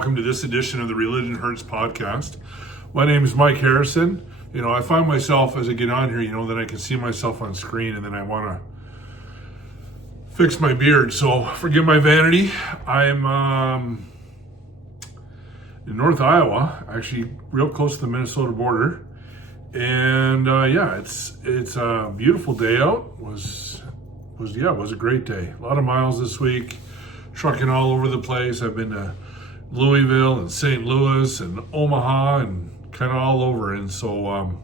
welcome to this edition of the Religion Hurts podcast. My name is Mike Harrison. I find myself as I get on here, that I can see myself on screen and then I want to fix my beard. So forgive my vanity. I'm in North Iowa, actually real close to the Minnesota border. And it's a beautiful day out. It was a great day. A lot of miles this week, trucking all over the place. I've been to Louisville and St. Louis and Omaha and kind of all over. And so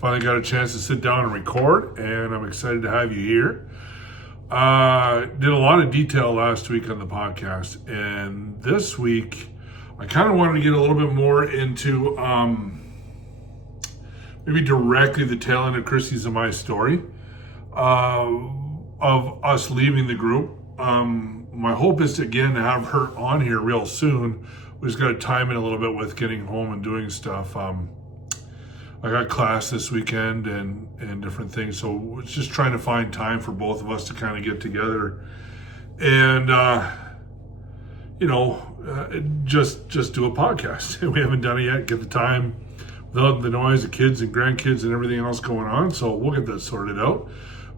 finally got a chance to sit down and record, and I'm excited to have you here. Did a lot of detail last week on the podcast, and this week I kind of wanted to get a little bit more into maybe directly the tail end of Christys and my story of us leaving the group. My hope is to have her on here real soon. We just got to time it a little bit with getting home and doing stuff. I got class this weekend and different things, so it's just trying to find time for both of us to kind of get together and just do a podcast. We haven't done it yet. Get the time without the noise of kids and grandkids and everything else going on, so we'll get that sorted out.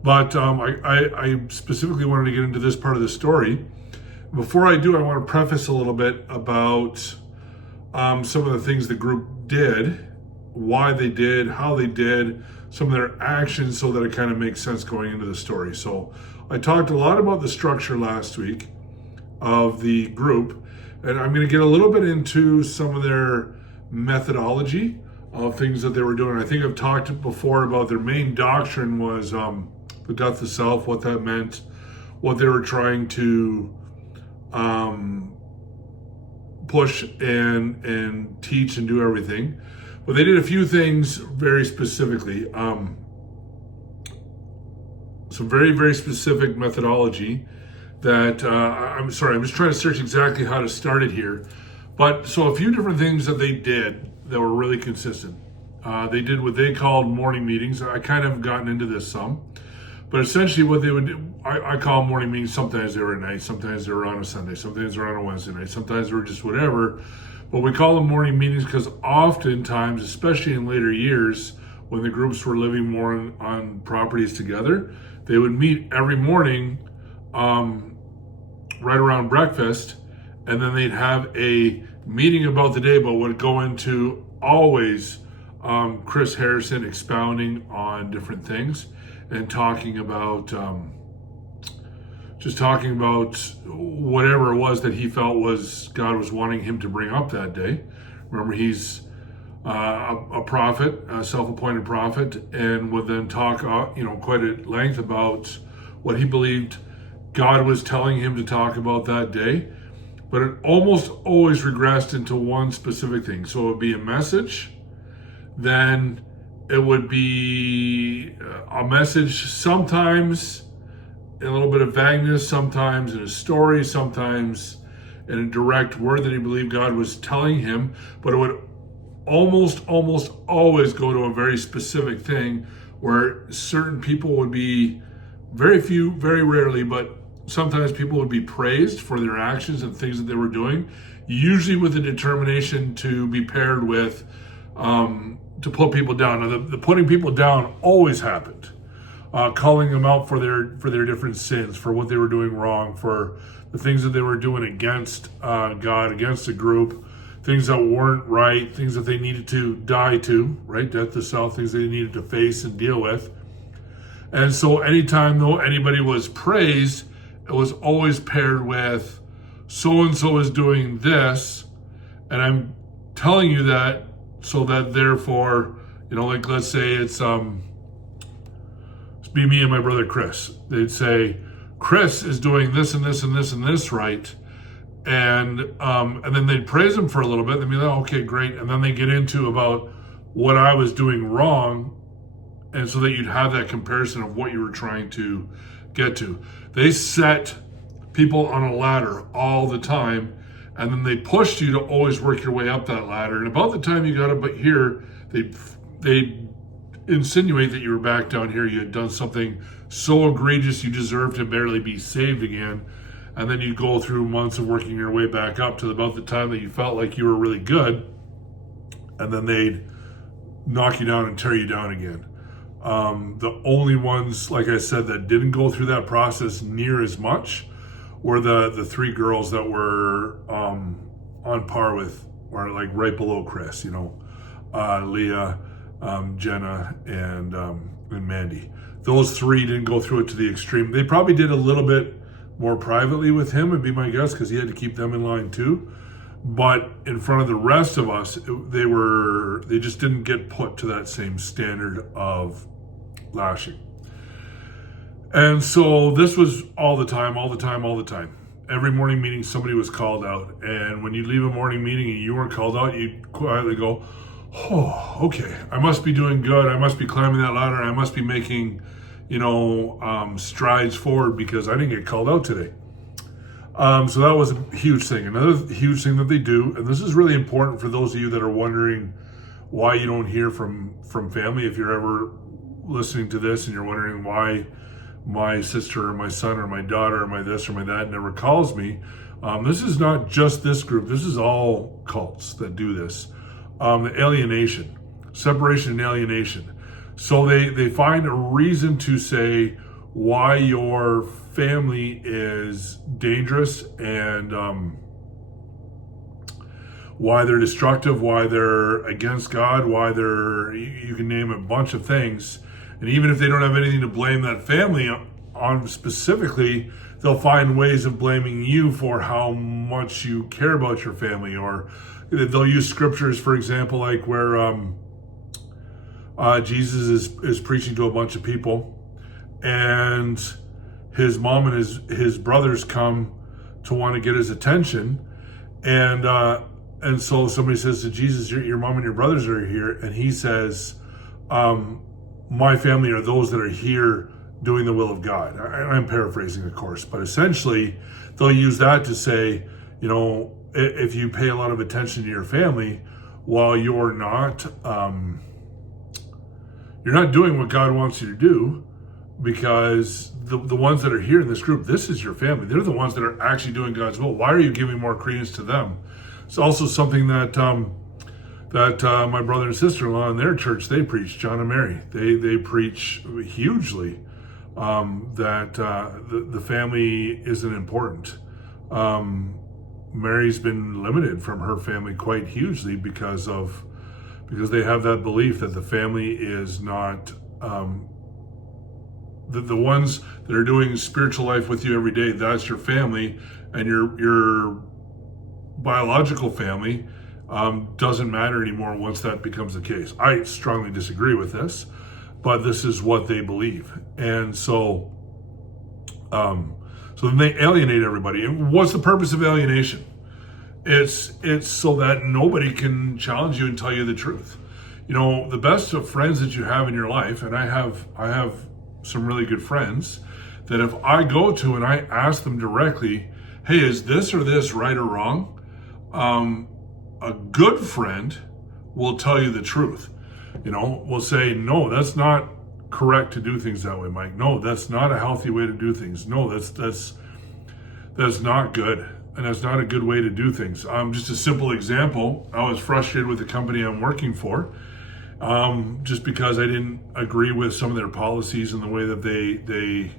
But I specifically wanted to get into this part of the story. Before I do, I want to preface a little bit about some of the things the group did, why they did, how they did, some of their actions, so that it kind of makes sense going into the story. So I talked a lot about the structure last week of the group, and I'm going to get a little bit into some of their methodology of things that they were doing. I think I've talked before about their main doctrine was the death of self, what that meant, what they were trying to push and teach and do everything. But they did a few things very specifically. Some very, very specific methodology that, I'm just trying to search exactly how to start it here. But so a few different things that they did that were really consistent. They did what they called morning meetings. I kind of gotten into this some. But essentially what they would do, I call morning meetings. Sometimes they were at night, sometimes they were on a Sunday, sometimes they were on a Wednesday night, sometimes they were just whatever. But we call them morning meetings because oftentimes, especially in later years, when the groups were living more on properties together, they would meet every morning right around breakfast, and then they'd have a meeting about the day, but would go into always Chris Harrison expounding on different things and talking about whatever it was that he felt was God was wanting him to bring up that day. Remember, he's a prophet, a self-appointed prophet, and would then talk quite at length about what he believed God was telling him to talk about that day. But it almost always regressed into one specific thing. So it would be a message, then it would be a message, sometimes in a little bit of vagueness, sometimes in a story, sometimes in a direct word that he believed God was telling him, but it would almost always go to a very specific thing where certain people would be, very few, very rarely, but sometimes people would be praised for their actions and things that they were doing, usually with a determination to be paired with to put people down. Now, the putting people down always happened, calling them out for their different sins, for what they were doing wrong, for the things that they were doing against God, against the group, things that weren't right, things that they needed to die to, right? Death to self, things they needed to face and deal with. And so anytime though anybody was praised, it was always paired with so-and-so is doing this, and I'm telling you that so that therefore, like let's say it's be me and my brother Chris. They'd say, Chris is doing this and this and this and this right. And then they'd praise him for a little bit. They'd be like, okay, great. And then they get into about what I was doing wrong. And so that you'd have that comparison of what you were trying to get to. They set people on a ladder all the time, and then they pushed you to always work your way up that ladder. And about the time you got up here, they insinuate that you were back down here. You had done something so egregious you deserved to barely be saved again. and then you go through months of working your way back up to about the time that you felt like you were really good, and then they'd knock you down and tear you down again. The only ones, like I said, that didn't go through that process near as much were the three girls that were on par with, or like right below Chris, Leah, Jenna, and Mandy. Those three didn't go through it to the extreme. They probably did a little bit more privately with him, would be my guess, because he had to keep them in line too. But in front of the rest of us, they just didn't get put to that same standard of lashing. And so this was all the time. Every morning meeting, somebody was called out. And when you leave a morning meeting and you weren't called out, you'd quietly go, oh, okay, I must be doing good. I must be climbing that ladder. I must be making, strides forward because I didn't get called out today. So that was a huge thing. Another huge thing that they do, and this is really important for those of you that are wondering why you don't hear from family. If you're ever listening to this and you're wondering why my sister or my son or my daughter or my this or my that never calls me, this is not just this group. This is all cults that do this. The alienation, separation and alienation. So they find a reason to say why your family is dangerous and why they're destructive, why they're against God, why you can name a bunch of things. And even if they don't have anything to blame that family on specifically, they'll find ways of blaming you for how much you care about your family. Or they'll use scriptures, for example, like where Jesus is preaching to a bunch of people, and his mom and his brothers come to want to get his attention, and so somebody says to Jesus, your mom and your brothers are here, and he says, my family are those that are here doing the will of God. I'm paraphrasing, of course, but essentially they'll use that to say, if you pay a lot of attention to your family, while you're not doing what God wants you to do, because the ones that are here in this group, this is your family. They're the ones that are actually doing God's will. Why are you giving more credence to them? It's also something that my brother and sister-in-law in their church, they preach, John and Mary. They preach hugely that the family isn't important. Mary's been limited from her family quite hugely because they have that belief that the family is not the ones that are doing spiritual life with you every day. That's your family, and your biological family doesn't matter anymore once that becomes the case. I strongly disagree with this, but this is what they believe. And so then they alienate everybody. And what's the purpose of alienation? It's so that nobody can challenge you and tell you the truth. The best of friends that you have in your life, and I have some really good friends that if I go to and I ask them directly, hey, is this or this right or wrong? A good friend will tell you the truth. Will say, no, that's not correct to do things that way, Mike. No, that's not a healthy way to do things. No, that's not good. And that's not a good way to do things. Just a simple example, I was frustrated with the company I'm working for, just because I didn't agree with some of their policies and the way that they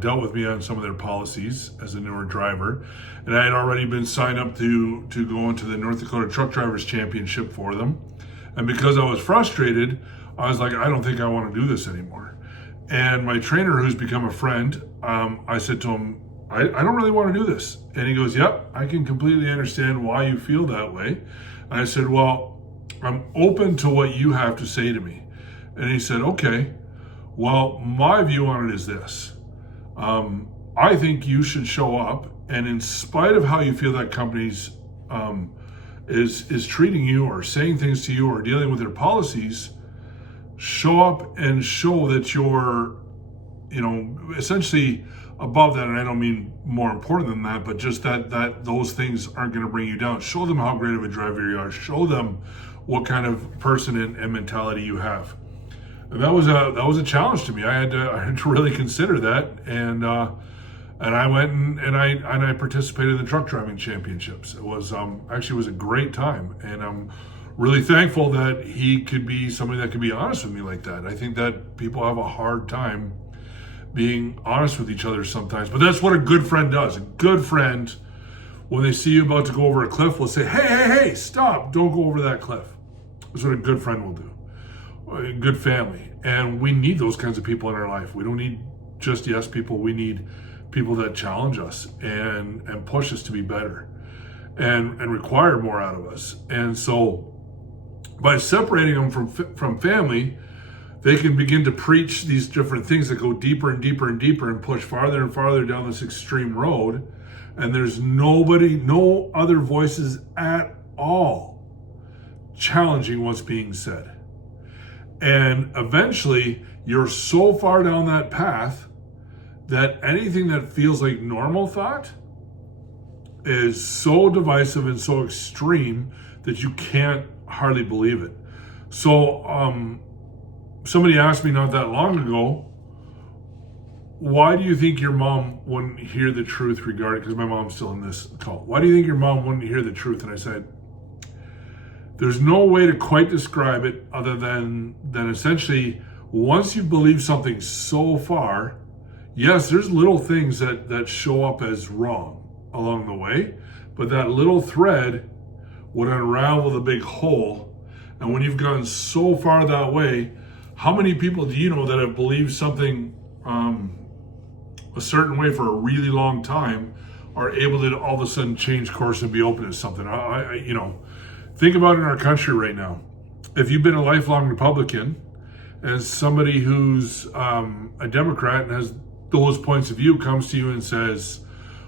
dealt with me on some of their policies as a newer driver. And I had already been signed up to go into the North Dakota Truck Drivers Championship for them. And because I was frustrated, I was like, I don't think I want to do this anymore. And my trainer, who's become a friend, I said to him, I don't really want to do this. And he goes, yep, I can completely understand why you feel that way. And I said, well, I'm open to what you have to say to me. And he said, okay, well, my view on it is this. I think you should show up, and in spite of how you feel that company's is treating you or saying things to you or dealing with their policies, show up and show that you're, essentially above that. And I don't mean more important than that, but just that those things aren't going to bring you down. Show them how great of a driver you are. Show them what kind of person and mentality you have. And that was a challenge to me. I had to really consider that, and And I went and I participated in the truck driving championships. It was actually was a great time, and I'm really thankful that he could be somebody that could be honest with me like that. I think that people have a hard time being honest with each other sometimes, but that's what a good friend does. A good friend, when they see you about to go over a cliff, will say, hey, stop, don't go over that cliff. That's what a good friend will do. A good family. And we need those kinds of people in our life. We don't need just yes people. We need people that challenge us and push us to be better and require more out of us. And so by separating them from family, they can begin to preach these different things that go deeper and deeper and deeper and push farther and farther down this extreme road. And there's no other voices at all challenging what's being said. And eventually you're so far down that path that anything that feels like normal thought is so divisive and so extreme that you can't hardly believe it. So somebody asked me not that long ago, why do you think your mom wouldn't hear the truth regarding, because my mom's still in this call, why do you think your mom wouldn't hear the truth? And I said, there's no way to quite describe it other than essentially, once you believe something so far, yes, there's little things that show up as wrong along the way, but that little thread would unravel the big whole. And when you've gone so far that way, how many people do you know that have believed something a certain way for a really long time are able to all of a sudden change course and be open to something? Think about it in our country right now. If you've been a lifelong Republican and somebody who's a Democrat and has those points of view comes to you and says,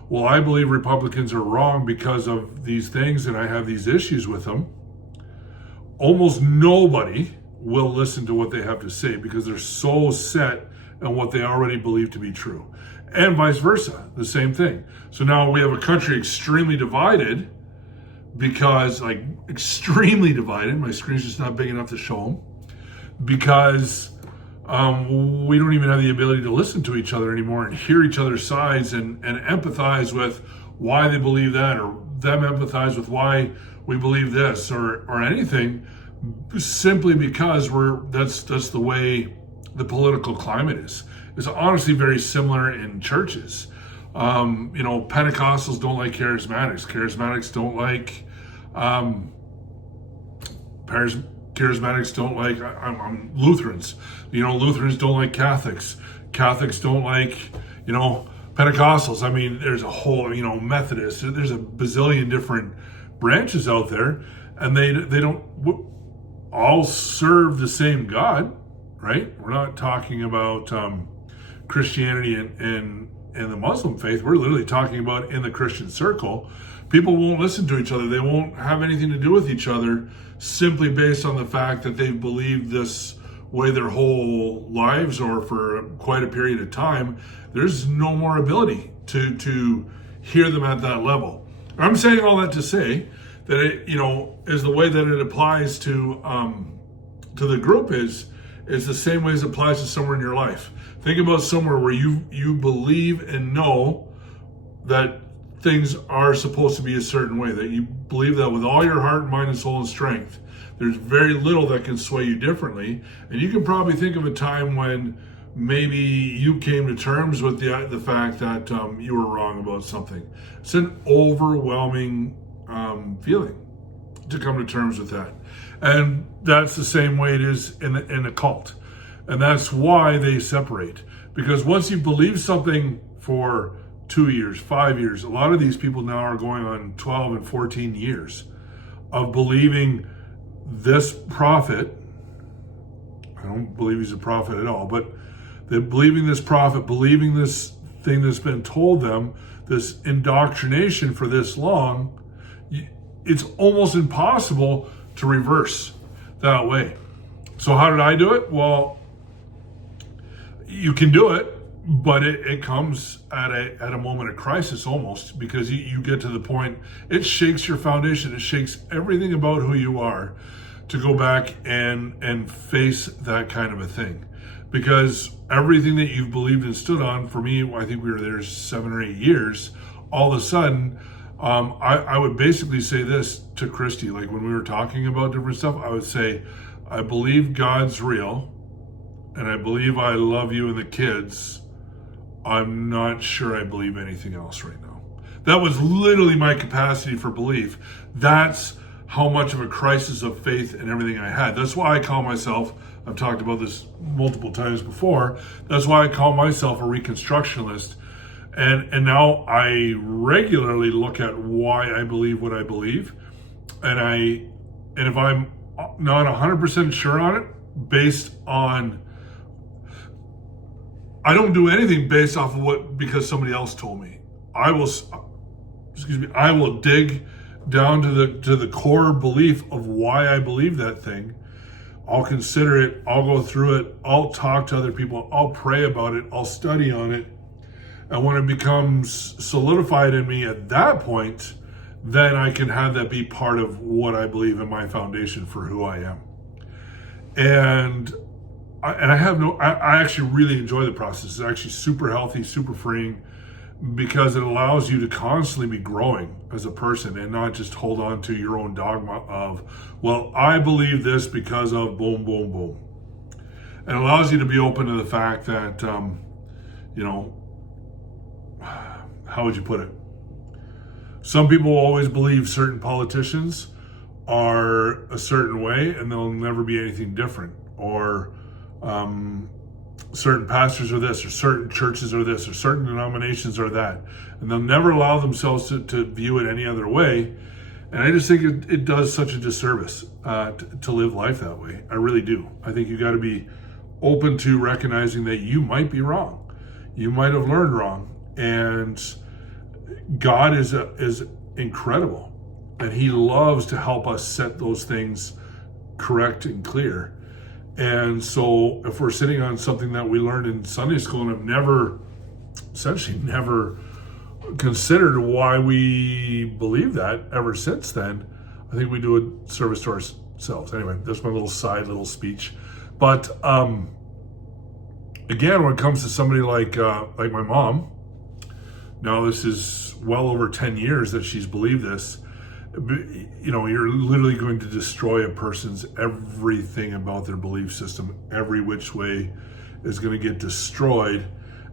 well, I believe Republicans are wrong because of these things and I have these issues with them, almost nobody will listen to what they have to say because they're so set on what they already believe to be true. And vice versa, the same thing. So now we have a country extremely divided because, extremely divided. My screen's just not big enough to show them. Because we don't even have the ability to listen to each other anymore and hear each other's sides and empathize with why they believe that, or them empathize with why we believe this, or anything, simply because that's the way the political climate is. It's honestly very similar in churches. Pentecostals don't like charismatics. Charismatics don't like charismatics don't like Lutherans. Lutherans don't like Catholics. Catholics don't like Pentecostals. I mean, there's a whole Methodists. There's a bazillion different branches out there, and they don't all serve the same God, right? We're not talking about Christianity and the Muslim faith. We're literally talking about in the Christian circle. People won't listen to each other. They won't have anything to do with each other simply based on the fact that they've believed this way their whole lives or for quite a period of time. There's no more ability to hear them at that level. I'm saying all that to say that it, is the way that it applies to the group is the same way as it applies to somewhere in your life. Think about somewhere where you believe and know that things are supposed to be a certain way, that you believe that with all your heart, mind, and soul and strength. There's very little that can sway you differently. And you can probably think of a time when maybe you came to terms with the fact that you were wrong about something. It's an overwhelming feeling to come to terms with that. And that's the same way it is in a cult. And that's why they separate. Because once you believe something for 2 years, 5 years, a lot of these people now are going on 12 and 14 years of believing this prophet. I don't believe he's a prophet at all, but they're believing this prophet, believing this thing that's been told them, this indoctrination for this long. It's almost impossible to reverse that way. So how did I do it? Well, you can do it, but it comes at a moment of crisis almost, because you get to the point, it shakes your foundation, it shakes everything about who you are to go back and face that kind of a thing. because everything that you've believed and stood on, for me, I think we were there 7 or 8 years, all of a sudden, I would basically say this to Christy, like when we were talking about different stuff, I would say, I believe God's real, and I believe I love you and the kids. I'm not sure I believe anything else right now. That was literally my capacity for belief. That's how much of a crisis of faith and everything I had. That's why I call myself, I've talked about this multiple times before, that's why I call myself a Reconstructionist. And now I regularly look at why I believe what I believe. And if I'm not 100% sure on it, based on, I don't do anything based off of because somebody else told me. I will dig down to the core belief of why I believe that thing. I'll consider it, I'll go through it, I'll talk to other people, I'll pray about it, I'll study on it. And when it becomes solidified in me at that point, then I can have that be part of what I believe in my foundation for who I am. And I actually really enjoy the process. It's actually super healthy, super freeing, because it allows you to constantly be growing as a person and not just hold on to your own dogma of, well, I believe this because of boom, boom, boom. It allows you to be open to the fact that, how would you put it? Some people always believe certain politicians are a certain way and they'll never be anything different. Or certain pastors are this, or certain churches are this, or certain denominations are that. And they'll never allow themselves to view it any other way. And I just think it does such a disservice to live life that way. I really do. I think you got to be open to recognizing that you might be wrong. You might have learned wrong. And God is incredible, and he loves to help us set those things correct and clear. And so if we're sitting on something that we learned in Sunday school and have essentially never considered why we believe that ever since then, I think we do a service to ourselves. Anyway, that's my little speech. But again, when it comes to somebody like my mom, now this is well over 10 years that she's believed this. You're literally going to destroy a person's everything about their belief system. Every which way is going to get destroyed,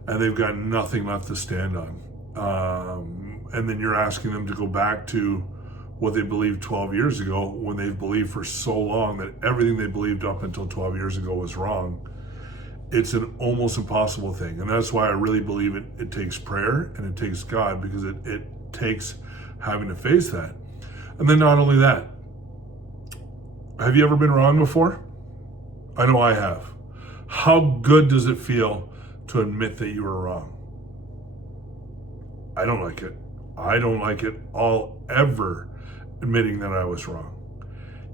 and they've got nothing left to stand on. And then you're asking them to go back to what they believed 12 years ago, when they've believed for so long that everything they believed up until 12 years ago was wrong. It's an almost impossible thing. And that's why I really believe it takes prayer and it takes God, because it takes having to face that. And then not only that, have you ever been wrong before? I know I have. How good does it feel to admit that you were wrong? I don't like it. I don't like it all ever admitting that I was wrong.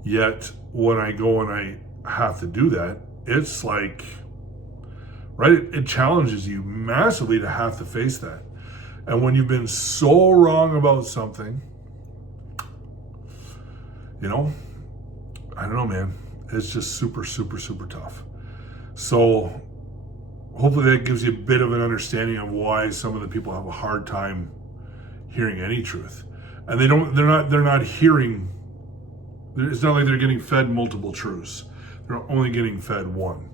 Yet when I go and I have to do that, it's like, right? It challenges you massively to have to face that. And when you've been so wrong about something, I don't know, man. It's just super, super, super tough. So hopefully that gives you a bit of an understanding of why some of the people have a hard time hearing any truth. And they're not hearing, it's not like they're getting fed multiple truths. They're only getting fed one.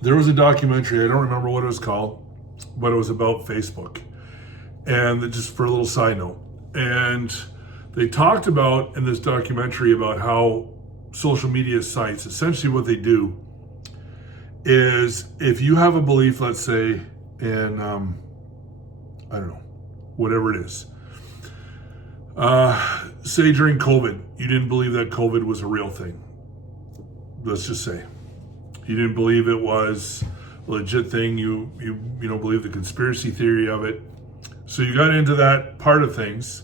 There was a documentary, I don't remember what it was called, but it was about Facebook. And just for a little side note. And they talked about in this documentary about how social media sites, essentially what they do is, if you have a belief, let's say in, I don't know, whatever it is. Say during COVID, you didn't believe that COVID was a real thing. Let's just say. You didn't believe it was a legit thing. You believe the conspiracy theory of it. So you got into that part of things.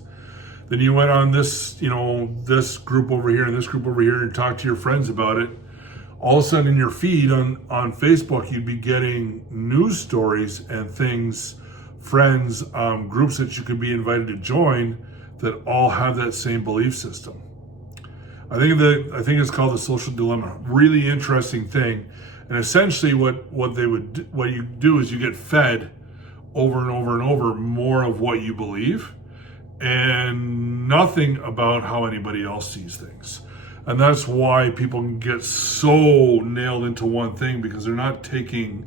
Then you went on this group over here and this group over here and talked to your friends about it. All of a sudden in your feed on Facebook, you'd be getting news stories and things, friends, groups that you could be invited to join that all have that same belief system. I think it's called The Social Dilemma. Really interesting thing. And essentially what you do is you get fed over and over and over more of what you believe and nothing about how anybody else sees things. And that's why people can get so nailed into one thing, because they're not taking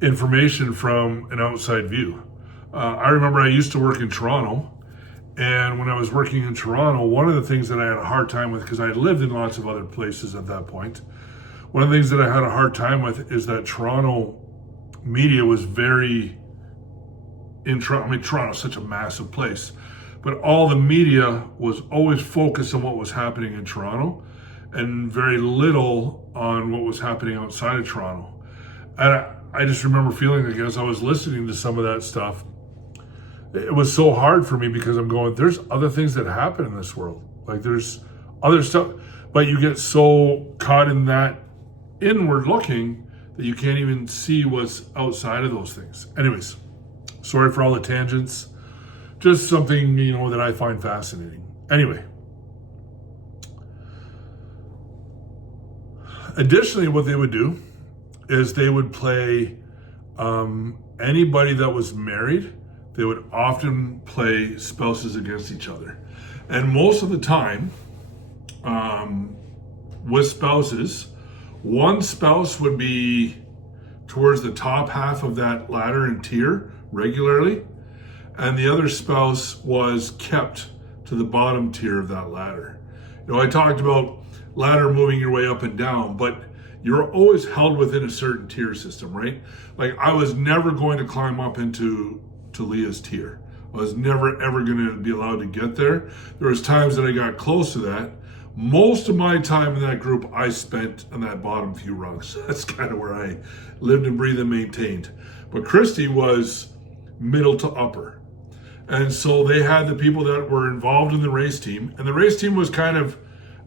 information from an outside view. I remember I used to work in Toronto, and when I was working in Toronto, one of the things that I had a hard time with, because I had lived in lots of other places at that point, one of the things that I had a hard time with is that Toronto media was very Toronto's such a massive place, but all the media was always focused on what was happening in Toronto and very little on what was happening outside of Toronto. And I just remember feeling like as I was listening to some of that stuff, it was so hard for me, because I'm going, there's other things that happen in this world. Like there's other stuff, but you get so caught in that inward looking that you can't even see what's outside of those things. Anyways, sorry for all the tangents. Just something, that I find fascinating. Anyway. Additionally, what they would do is they would play anybody that was married. They would often play spouses against each other. And most of the time, with spouses, one spouse would be towards the top half of that ladder and tier regularly, and the other spouse was kept to the bottom tier of that ladder. I talked about ladder moving your way up and down, but you're always held within a certain tier system, right? Like I was never going to climb up into Leah's tier. I was never ever going to be allowed to get there. There was times that I got close to that. Most of my time in that group I spent on that bottom few rungs. That's kind of where I lived and breathed and maintained. But Christy was middle to upper. And so they had the people that were involved in the race team, and the race team was kind of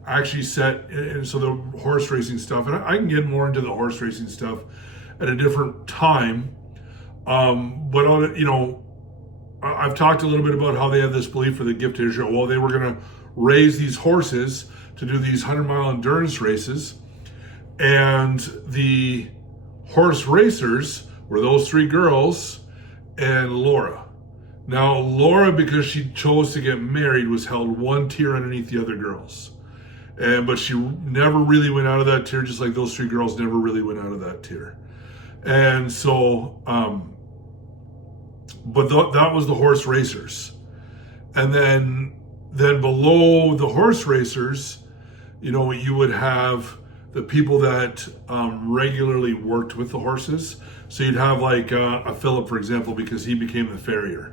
actually set, and so the horse racing stuff, and I can get more into the horse racing stuff at a different time. But I've talked a little bit about how they have this belief for the gift of Israel. Well, they were going to raise these horses to do these 100-mile endurance races, and the horse racers were those three girls and Laura. Now, Laura, because she chose to get married, was held one tier underneath the other girls. But she never really went out of that tier, just like those three girls never really went out of that tier. And so, that was the horse racers. And then below the horse racers, you would have the people that regularly worked with the horses. So you'd have like a Philip, for example, because he became the farrier.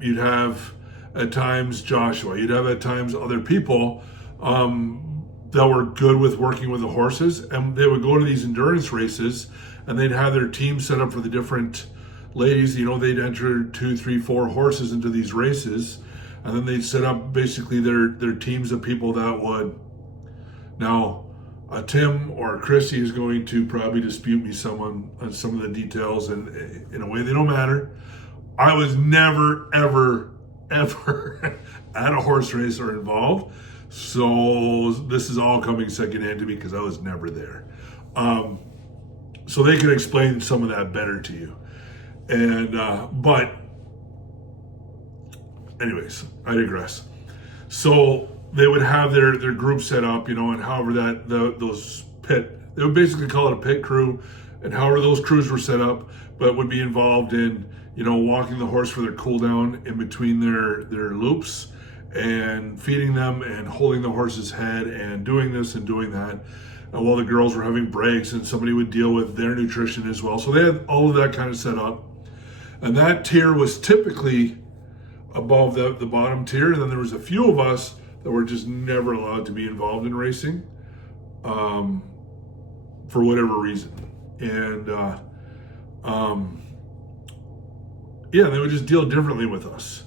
You'd have at times Joshua. You'd have at times other people that were good with working with the horses, and they would go to these endurance races, and they'd have their team set up for the different ladies. They'd enter 2, 3, 4 horses into these races, and then they'd set up basically their teams of people that would. Now, Tim or Chrissy is going to probably dispute me on some of the details, and in a way they don't matter. I was never, ever, ever at a horse race or involved. So this is all coming secondhand to me because I was never there. So they can explain some of that better to you. And, but anyways, I digress. So they would have their group set up, and however those they would basically call it a pit crew, and however those crews were set up, but would be involved in, walking the horse for their cool down in between their loops, and feeding them and holding the horse's head and doing this and doing that. And while the girls were having breaks, and somebody would deal with their nutrition as well. So they had all of that kind of set up. And that tier was typically above the bottom tier. And then there was a few of us that were just never allowed to be involved in racing for whatever reason. And they would just deal differently with us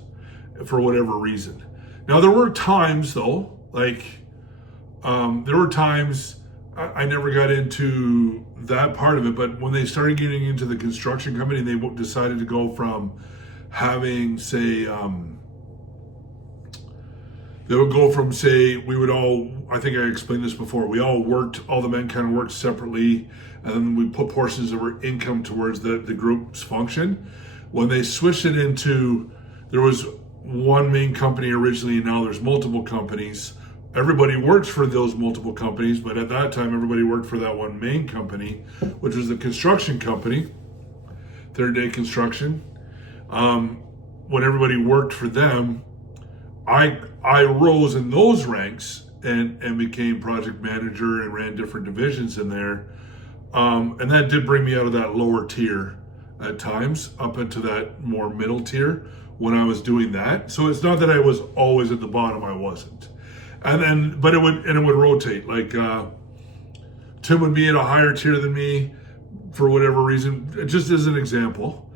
for whatever reason. Now, there were times, though, there were times I never got into that part of it, but when they started getting into the construction company, they decided to go from having, say, They would go from, say, we would all, I think I explained this before, we all worked, all the men kind of worked separately, and then we put portions of our income towards the group's function. When they switched it into, there was one main company originally, and now there's multiple companies. Everybody works for those multiple companies, but at that time, everybody worked for that one main company, which was the construction company, Third Day Construction. When everybody worked for them, I rose in those ranks and became project manager and ran different divisions in there. And that did bring me out of that lower tier at times up into that more middle tier when I was doing that. So it's not that I was always at the bottom, I wasn't. And then, but it would rotate. Like Tim would be at a higher tier than me for whatever reason, just as an example.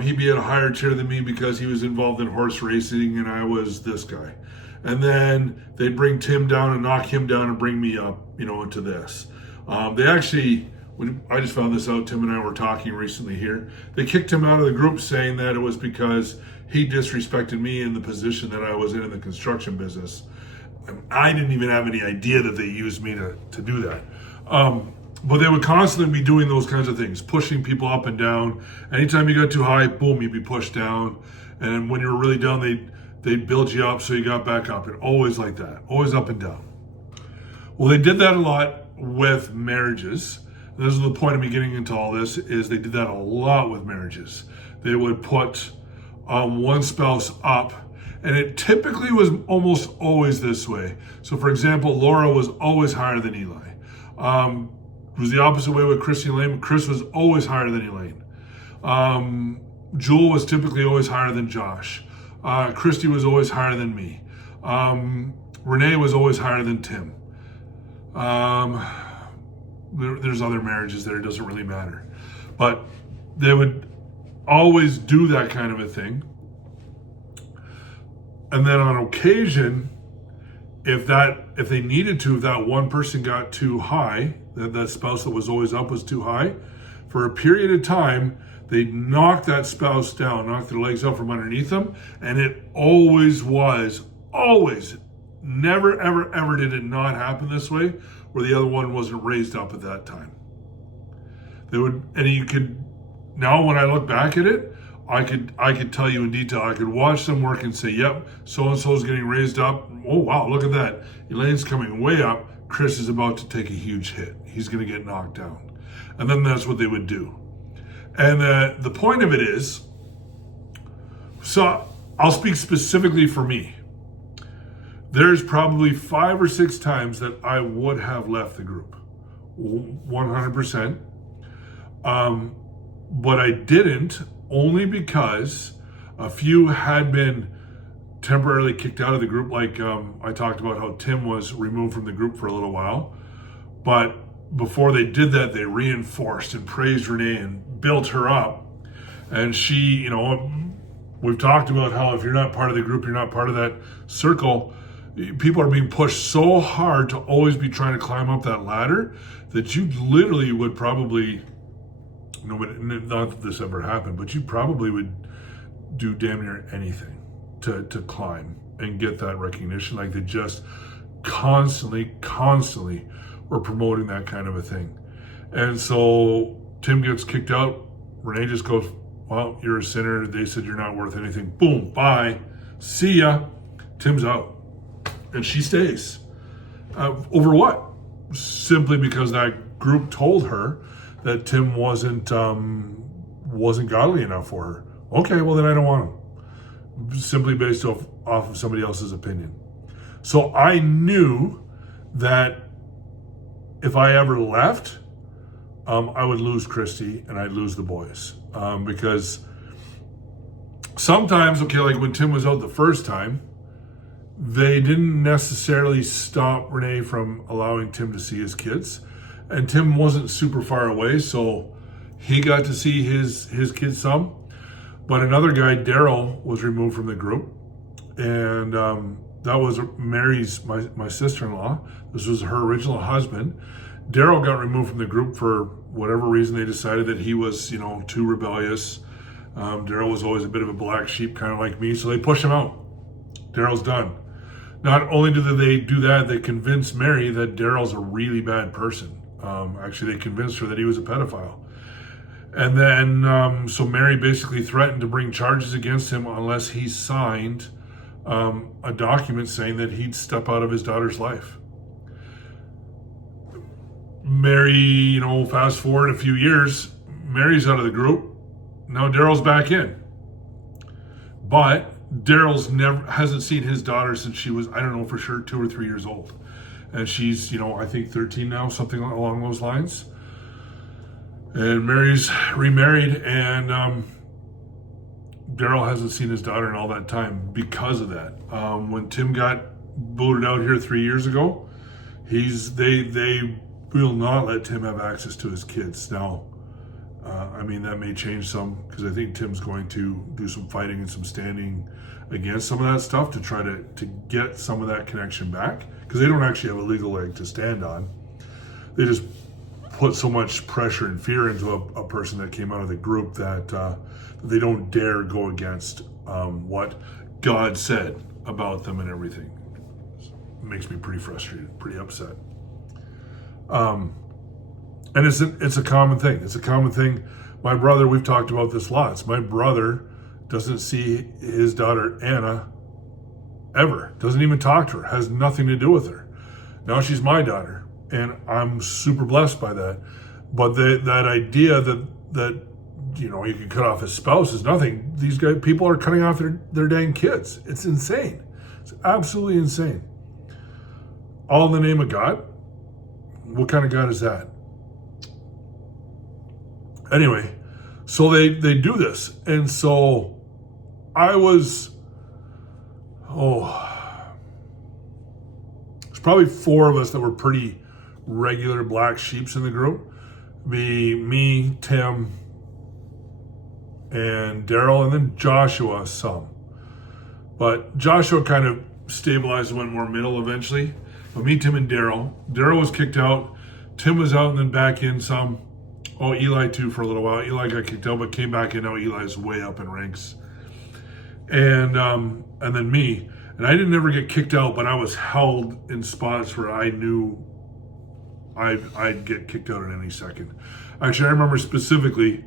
He'd be at a higher tier than me because he was involved in horse racing and I was this guy. And then they'd bring Tim down and knock him down and bring me up, into this. They actually, when I just found this out, Tim and I were talking recently here, they kicked him out of the group saying that it was because he disrespected me in the position that I was in the construction business. I didn't even have any idea that they used me to do that. But they would constantly be doing those kinds of things, pushing people up and down. Anytime you got too high, boom, you'd be pushed down. And when you were really down, they'd build you up so you got back up. And always like that, always up and down. Well, they did that a lot with marriages. And this is the point of me getting into all this, is they did that a lot with marriages. They would put one spouse up, and it typically was almost always this way. So for example, Laura was always higher than Eli. It was the opposite way with Christy and Elaine. Chris was always higher than Elaine. Jewel was typically always higher than Josh. Christy was always higher than me. Renee was always higher than Tim. There's other marriages there, it doesn't really matter. But they would always do that kind of a thing. And then on occasion, if they needed to, if that one person got too high, that spouse that was always up was too high, for a period of time, they'd knock that spouse down, knock their legs out from underneath them, and it always, never, ever did it not happen this way, where the other one wasn't raised up at that time. They would, and you could, now when I look back at it, I could tell you in detail. I could watch them work and say, yep, so-and-so is getting raised up. Oh, wow, look at that. Elaine's coming way up. Chris is about to take a huge hit. He's going to get knocked down. And then that's what they would do. And the point of it is, so I'll speak specifically for me. There's probably 5 or 6 times that I would have left the group, 100%. But I didn't, only because a few had been temporarily kicked out of the group. Like I talked about how Tim was removed from the group for a little while. But before they did that, they reinforced and praised Renee and built her up. And she, we've talked about how if you're not part of the group, you're not part of that circle, people are being pushed so hard to always be trying to climb up that ladder that you literally would probably, not that this ever happened, but you probably would do damn near anything to climb and get that recognition. Like they just constantly were promoting that kind of a thing. And so Tim gets kicked out. Renee just goes, well, you're a sinner. They said you're not worth anything. Boom, bye. See ya. Tim's out. And she stays. Over what? Simply because that group told her that Tim wasn't godly enough for her. Okay, well then I don't want him. Simply based off of somebody else's opinion. So I knew that if I ever left, I would lose Christy and I'd lose the boys. Because sometimes, okay, like when Tim was out the first time, they didn't necessarily stop Renee from allowing Tim to see his kids. And Tim wasn't super far away, so he got to see his kids some. But another guy, Daryl, was removed from the group. And that was Mary's, my sister-in-law. This was her original husband. Daryl got removed from the group for whatever reason. They decided that he was, too rebellious. Daryl was always a bit of a black sheep, kind of like me, so they pushed him out. Daryl's done. Not only do they do that, they convince Mary that Daryl's a really bad person. Actually, they convinced her that he was a pedophile. And then, so Mary basically threatened to bring charges against him unless he signed a document saying that he'd step out of his daughter's life. Mary, fast forward a few years, Mary's out of the group. Now Daryl's back in. But Daryl's hasn't seen his daughter since she was, I don't know for sure, 2 or 3 years old. And she's, I think 13 now, something along those lines. And Mary's remarried, and Daryl hasn't seen his daughter in all that time because of that. When Tim got booted out here 3 years ago, they will not let Tim have access to his kids. Now, that may change some, because I think Tim's going to do some fighting and some standing against some of that stuff to try to get some of that connection back, because they don't actually have a legal leg to stand on. They just put so much pressure and fear into a person that came out of the group that they don't dare go against what God said about them and everything. It makes me pretty frustrated, pretty upset. And it's a common thing. It's a common thing. My brother, we've talked about this lots. My brother doesn't see his daughter Anna ever. Doesn't even talk to her. Has nothing to do with her. Now she's my daughter, and I'm super blessed by that. But that idea that you can cut off his spouse is nothing. These people are cutting off their dang kids. It's insane. It's absolutely insane. All in the name of God. What kind of God is that? Anyway, so they do this. And so I was, there's probably 4 of us that were pretty regular black sheeps in the group. Me, Tim, and Daryl, and then Joshua some. But Joshua kind of stabilized and went more middle eventually. But me, Tim, and Daryl. Daryl was kicked out. Tim was out and then back in some. Oh, Eli too for a little while. Eli got kicked out, but came back in. Now Eli's way up in ranks. And then me. And I didn't ever get kicked out, but I was held in spots where I knew I'd get kicked out at any second. Actually, I remember specifically,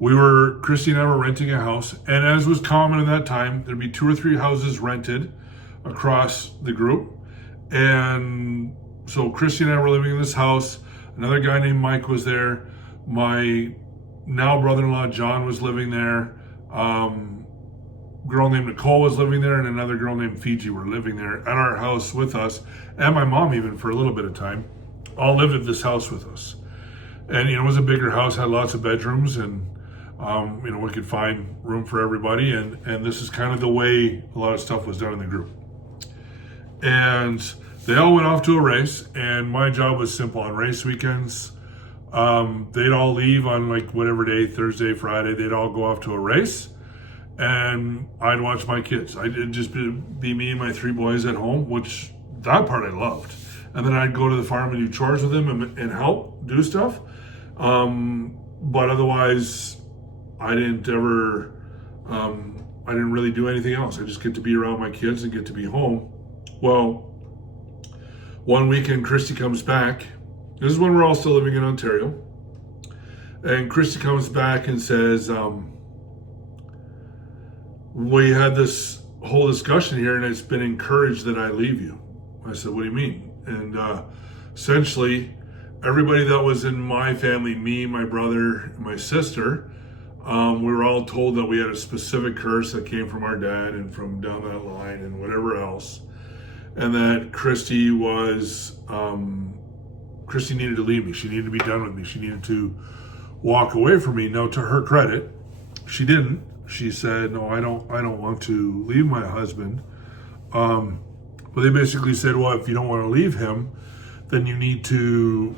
Christy and I were renting a house, and as was common at that time, there'd be 2 or 3 houses rented across the group. And so Christy and I were living in this house. Another guy named Mike was there. My now brother-in-law John was living there. Girl named Nicole was living there, and another girl named Fiji were living there at our house with us, and my mom even for a little bit of time. All lived at this house with us. And it was a bigger house, had lots of bedrooms, and we could find room for everybody. And this is kind of the way a lot of stuff was done in the group. And they all went off to a race, and my job was simple. On race weekends, they'd all leave on whatever day, Thursday, Friday, they'd all go off to a race, and I'd watch my kids. It'd just be me and my 3 boys at home, which that part I loved. And then I'd go to the farm and do chores with them and help do stuff. But otherwise, I didn't really do anything else. I just get to be around my kids and get to be home. Well, one weekend, Christy comes back. This is when we're all still living in Ontario. And Christy comes back and says, we had this whole discussion here, and it's been encouraged that I leave you. I said, what do you mean? And essentially, everybody that was in my family, me, my brother, and my sister, we were all told that we had a specific curse that came from our dad and from down that line and whatever else. And that Christy needed to leave me. She needed to be done with me. She needed to walk away from me. Now, to her credit, she didn't. She said, no, I don't want to leave my husband. But they basically said, well, if you don't want to leave him, then you need to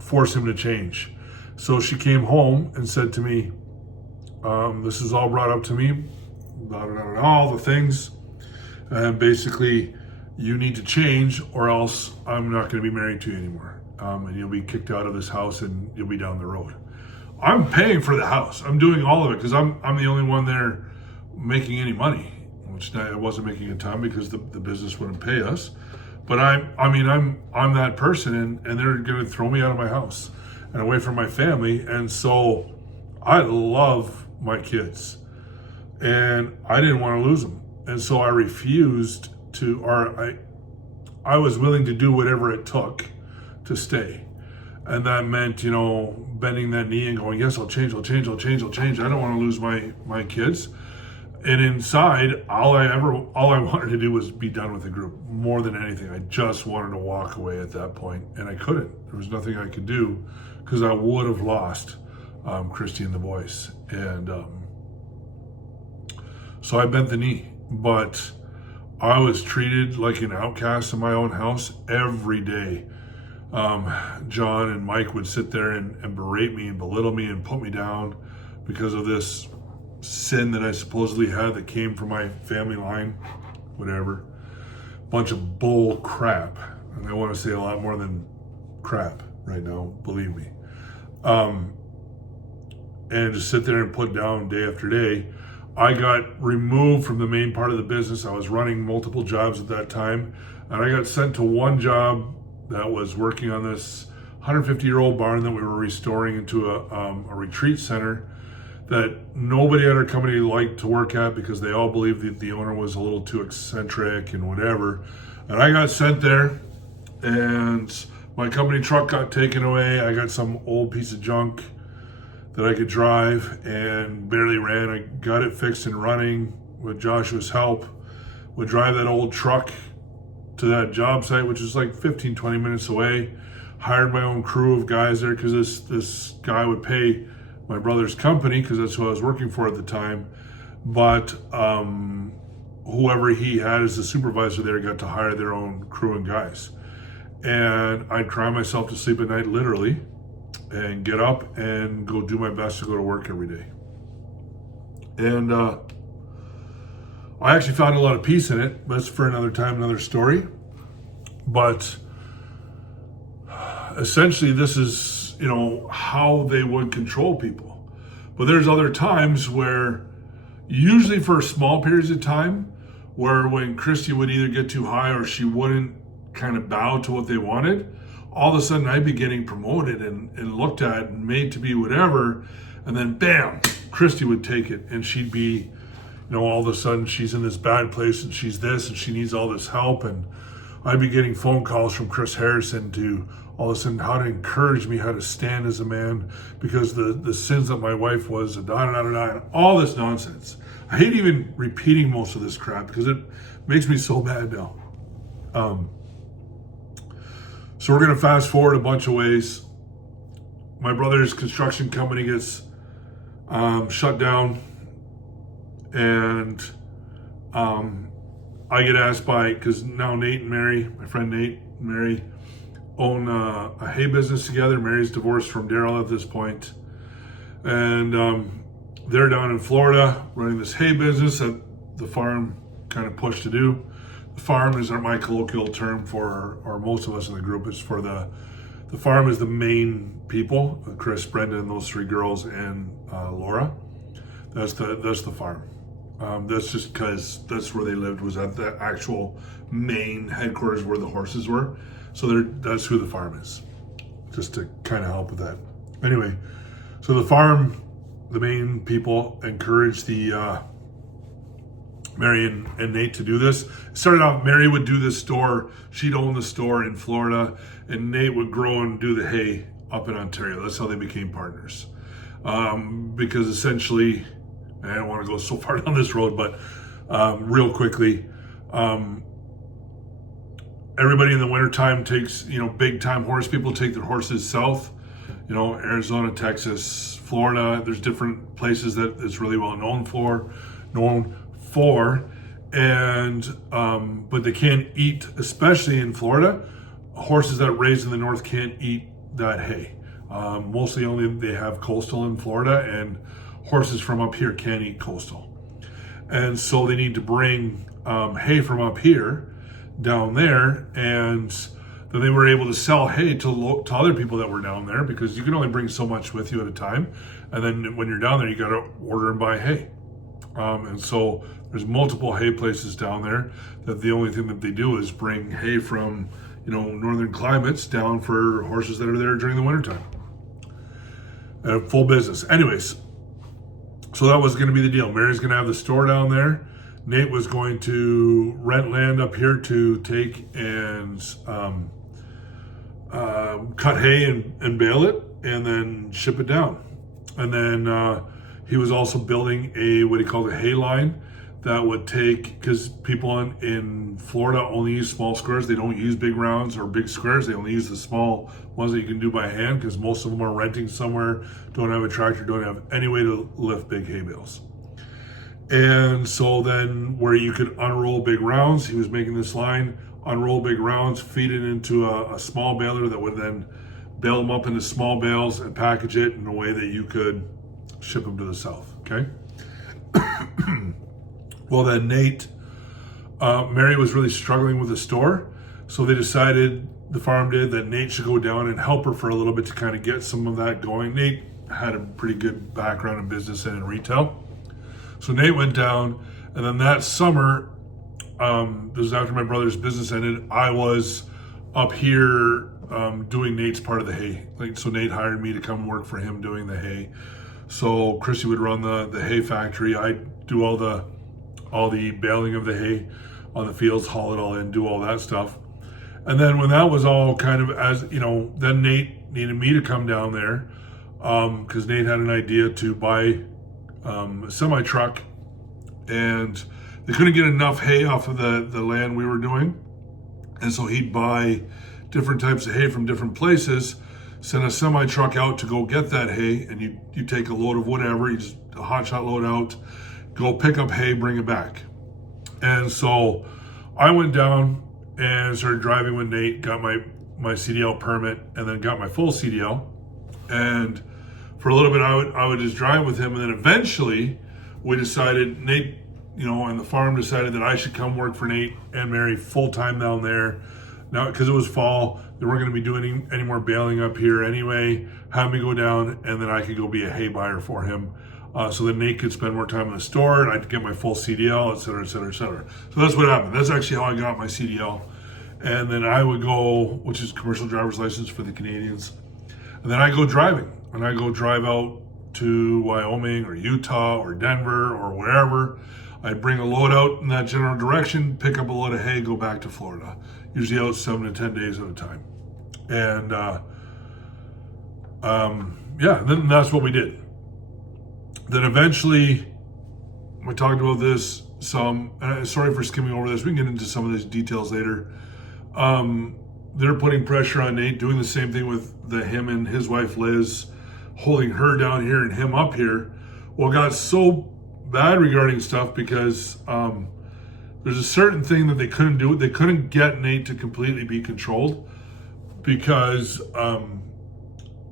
force him to change. So she came home and said to me, this is all brought up to me, all the things. And basically, you need to change, or else I'm not going to be married to you anymore. And you'll be kicked out of this house, and you'll be down the road. I'm paying for the house. I'm doing all of it because I'm the only one there making any money, which I wasn't making at the time because the business wouldn't pay us. But I'm that person, and they're going to throw me out of my house and away from my family. And so I love my kids, and I didn't want to lose them. And so I refused to, or I was willing to do whatever it took to stay. And that meant, bending that knee and going, yes, I'll change. I don't want to lose my kids. And inside, all I wanted to do was be done with the group more than anything. I just wanted to walk away at that point, and I couldn't. There was nothing I could do because I would have lost Christy and the boys. And so I bent the knee, but I was treated like an outcast in my own house every day. John and Mike would sit there and berate me and belittle me and put me down because of this sin that I supposedly had that came from my family line, whatever. Bunch of bull crap. And I want to say a lot more than crap right now, believe me. And just sit there and put down day after day. I got removed from the main part of the business. I was running multiple jobs at that time, and I got sent to one job that was working on this 150-year-old barn that we were restoring into a retreat center that nobody at our company liked to work at because they all believed that the owner was a little too eccentric and whatever. And I got sent there, and my company truck got taken away. I got some old piece of junk that I could drive and barely ran. I got it fixed and running with Joshua's help. Would drive that old truck to that job site, which is like 15, 20 minutes away. Hired my own crew of guys there because this guy would pay my brother's company because that's who I was working for at the time. But whoever he had as the supervisor there got to hire their own crew and guys. And I'd cry myself to sleep at night, literally, and get up and go do my best to go to work every day. And I actually found a lot of peace in it. That's for another time, another story. But essentially, this is, how they would control people. But there's other times where, usually for small periods of time, where when Christy would either get too high or she wouldn't kind of bow to what they wanted, all of a sudden I'd be getting promoted and looked at and made to be whatever, and then bam, Christy would take it, and she'd be, all of a sudden she's in this bad place and she's this and she needs all this help, and I'd be getting phone calls from Chris Harrison to all of a sudden how to encourage me how to stand as a man because the sins that my wife was, and all this nonsense. I hate even repeating most of this crap because it makes me so bad now. So we're going to fast forward a bunch of ways. My brother's construction company gets shut down, and I get asked because now Nate and Mary, my friend Nate and Mary, own a hay business together. Mary's divorced from Daryl at this point. And they're down in Florida running this hay business that the farm kind of pushed to do. The farm is my colloquial term for, or most of us in the group, is for the farm is the main people, Chris, Brenda, and those three girls, and Laura. That's the farm. That's just because that's where they lived, was at the actual main headquarters where the horses were. So that's who the farm is, just to kind of help with that. Anyway, so the farm, the main people encouraged the Mary and Nate to do this. It started out, Mary would do this store. She'd own the store in Florida, and Nate would grow and do the hay up in Ontario. That's how they became partners. Because essentially, I don't want to go so far down this road, but real quickly, everybody in the wintertime takes, big time horse people take their horses south, Arizona, Texas, Florida. There's different places that it's really well known for, and but they can't eat, especially in Florida. Horses that raise in the north can't eat that hay. Mostly only they have coastal in Florida, and horses from up here can't eat coastal. And so they need to bring hay from up here down there, and then they were able to sell hay to other people that were down there, because you can only bring so much with you at a time. And then when you're down there, you got to order and buy hay. And so there's multiple hay places down there that the only thing that they do is bring hay from, northern climates down for horses that are there during the wintertime. Full business. Anyways, so that was going to be the deal. Mary's going to have the store down there. Nate was going to rent land up here to take and cut hay and bale it and then ship it down. And then he was also building what he called a hay line that would take, because people in Florida only use small squares. They don't use big rounds or big squares. They only use the small ones that you can do by hand, because most of them are renting somewhere, don't have a tractor, don't have any way to lift big hay bales. And so then where you could unroll big rounds, he was making this line, unroll big rounds, feed it into a small baler that would then bale them up into small bales and package it in a way that you could ship them to the south, okay? Well, then Mary was really struggling with the store, so they decided, the farm did, that Nate should go down and help her for a little bit to kind of get some of that going. Nate had a pretty good background in business and in retail. So Nate went down, and then that summer, this was after my brother's business ended, I was up here doing Nate's part of the hay. So Nate hired me to come work for him doing the hay. So Chrissy would run the hay factory. I'd do all the baling of the hay on the fields, haul it all in, do all that stuff. And then when that was all kind of, then Nate needed me to come down there because Nate had an idea to buy a semi truck, and they couldn't get enough hay off of the land we were doing. And so he'd buy different types of hay from different places, send a semi truck out to go get that hay, and you take a load of whatever, you just a hot shot load out, go pick up hay, bring it back. And so I went down and started driving with Nate, got my CDL permit, and then got my full CDL. And for a little bit, I would just drive with him. And then eventually we decided, Nate, and the farm decided that I should come work for Nate and Mary full time down there. Now, because it was fall, they weren't going to be doing any more baling up here anyway. Have me go down, and then I could go be a hay buyer for him. So that Nate could spend more time in the store, and I'd get my full CDL, et cetera, et cetera, et cetera. So that's what happened. That's actually how I got my CDL. And then I would go, which is commercial driver's license for the Canadians. And then I go driving, and I go drive out to Wyoming or Utah or Denver or wherever. I'd bring a load out in that general direction, pick up a load of hay, go back to Florida. Usually out 7 to 10 days at a time. And then that's what we did. Then eventually, we talked about this some. Sorry for skimming over this. We can get into some of these details later. They're putting pressure on Nate, doing the same thing with him and his wife Liz, holding her down here and him up here. Well, it got so bad regarding stuff because there's a certain thing that they couldn't do. They couldn't get Nate to completely be controlled because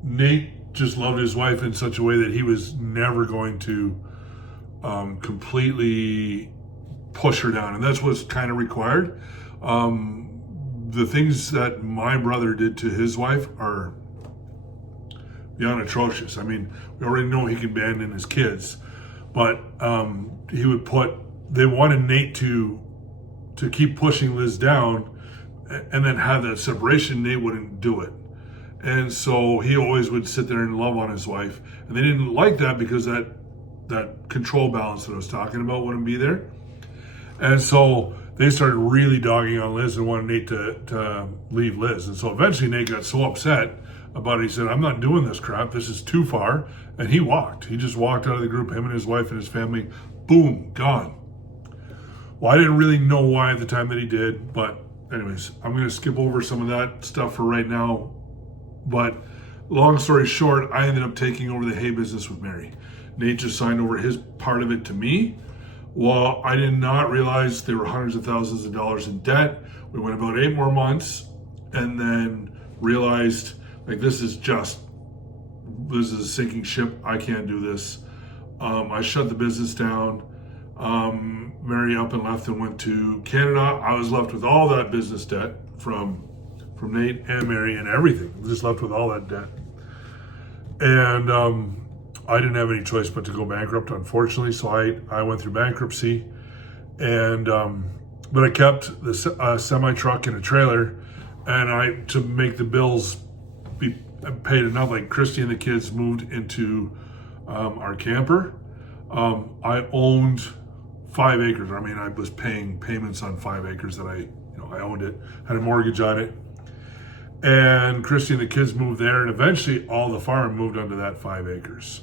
Nate just loved his wife in such a way that he was never going to completely push her down. And that's what's kind of required. The things that my brother did to his wife are beyond atrocious. I mean, we already know he can abandon his kids, but they wanted Nate to keep pushing Liz down and then have that separation. Nate wouldn't do it. And so he always would sit there and love on his wife. And they didn't like that because that control balance that I was talking about wouldn't be there. And so they started really dogging on Liz and wanted Nate to leave Liz. And so eventually Nate got so upset about it, he said, I'm not doing this crap. This is too far. And he walked. He just walked out of the group, him and his wife and his family, boom, gone. Well, I didn't really know why at the time that he did. But anyways, I'm going to skip over some of that stuff for right now. But long story short, I ended up taking over the hay business with Mary. Nate just signed over his part of it to me. Well, I did not realize there were hundreds of thousands of dollars in debt. We went about 8 more months and then realized, this is a sinking ship. I can't do this. I shut the business down. Mary up and left and went to Canada. I was left with all that business debt from Nate and Mary and everything. Just left with all that debt. And I didn't have any choice but to go bankrupt, unfortunately. So I went through bankruptcy, and but I kept the semi truck and a trailer, and to make the bills be paid enough. Like Christy and the kids moved into our camper. I owned 5 acres. I mean, I was paying payments on 5 acres that I owned it, had a mortgage on it. And Christy and the kids moved there, and eventually all the farm moved onto that 5 acres,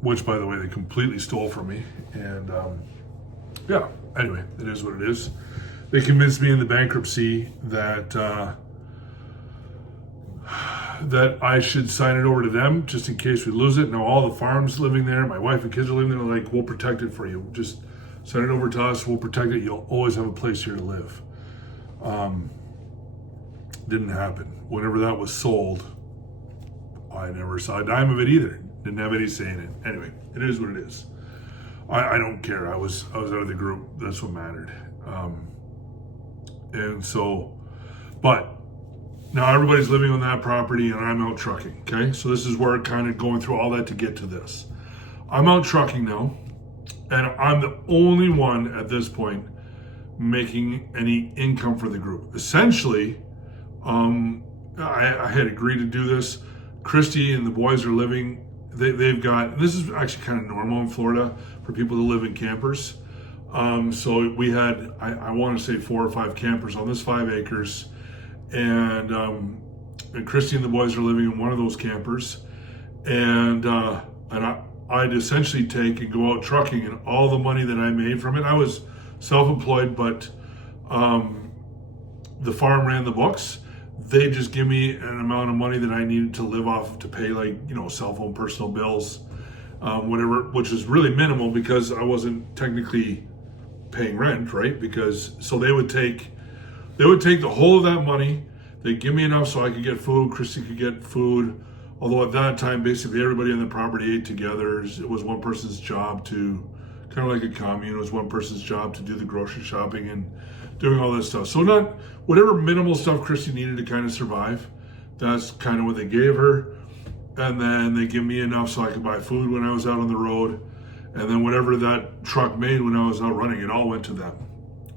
which, by the way, they completely stole from me. And yeah, anyway, it is what it is. They convinced me in the bankruptcy that that I should sign it over to them just in case we lose it. Now all the farm's living there, my wife and kids are living there. They're like, we'll protect it for you. Just send it over to us. We'll protect it. You'll always have a place here to live. Didn't happen. Whenever that was sold, I never saw a dime of it either. Didn't have any say in it. Anyway, it is what it is. I don't care. I was out of the group. That's what mattered. And so, but now everybody's living on that property and I'm out trucking, okay? So this is where kind of going through all that to get to this. I'm out trucking now, and I'm the only one at this point making any income for the group. Essentially, I had agreed to do this. Christy and the boys are living, they've got, this is actually kind of normal in Florida for people to live in campers. So we had, I want to say 4 or 5 campers on this 5 acres. And Christy and the boys are living in one of those campers, and I'd essentially take and go out trucking, and all the money that I made from it, I was self-employed, but the farm ran the books. They just give me an amount of money that I needed to live off to pay, like, cell phone, personal bills, whatever, which is really minimal because I wasn't technically paying rent, right? Because so they would take the whole of that money. They'd give me enough so I could get food. Christy could get food. Although at that time, basically everybody on the property ate together. It was one person's job to, kind of like a commune, it was one person's job to do the grocery shopping and doing all this stuff. So not whatever minimal stuff Christy needed to kind of survive, that's kind of what they gave her. And then they give me enough so I could buy food when I was out on the road. And then whatever that truck made when I was out running, it all went to them.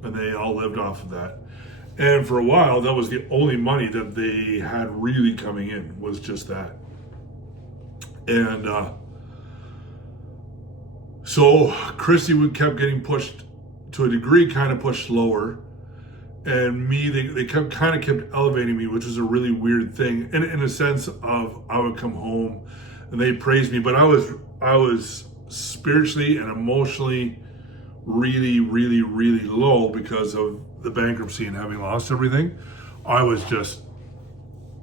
And they all lived off of that. And for a while, that was the only money that they had really coming in, was just that. And so Christy kept getting pushed to a degree, kind of pushed lower. And me, they kept elevating me, which was a really weird thing. And in a sense of, I would come home and they praised me, but I was spiritually and emotionally really, really, really low because of the bankruptcy and having lost everything. I was just,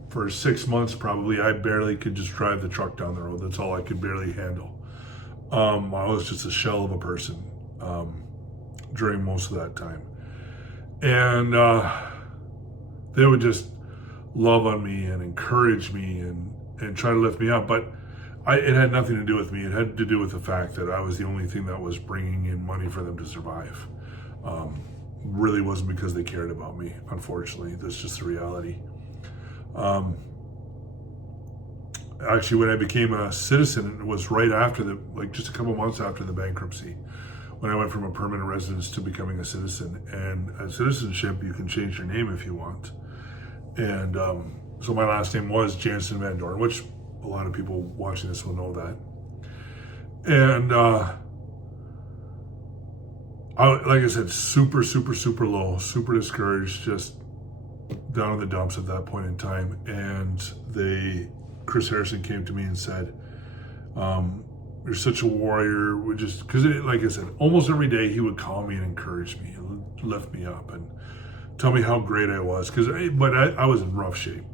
for 6 months probably, I barely could just drive the truck down the road. That's all I could barely handle. I was just a shell of a person during most of that time. And they would just love on me and encourage me and try to lift me up. But it had nothing to do with me. It had to do with the fact that I was the only thing that was bringing in money for them to survive. Really wasn't because they cared about me, unfortunately. That's just the reality. Actually, when I became a citizen, it was right after just a couple months after the bankruptcy, when I went from a permanent residence to becoming a citizen. And at citizenship, you can change your name if you want. And so my last name was Jansen Van Doren, which a lot of people watching this will know that. And like I said, super, super, super low, super discouraged, just down in the dumps at that point in time. And Chris Harrison came to me and said, you're such a warrior. Because like I said, almost every day he would call me and encourage me and lift me up and tell me how great I was. But I was in rough shape.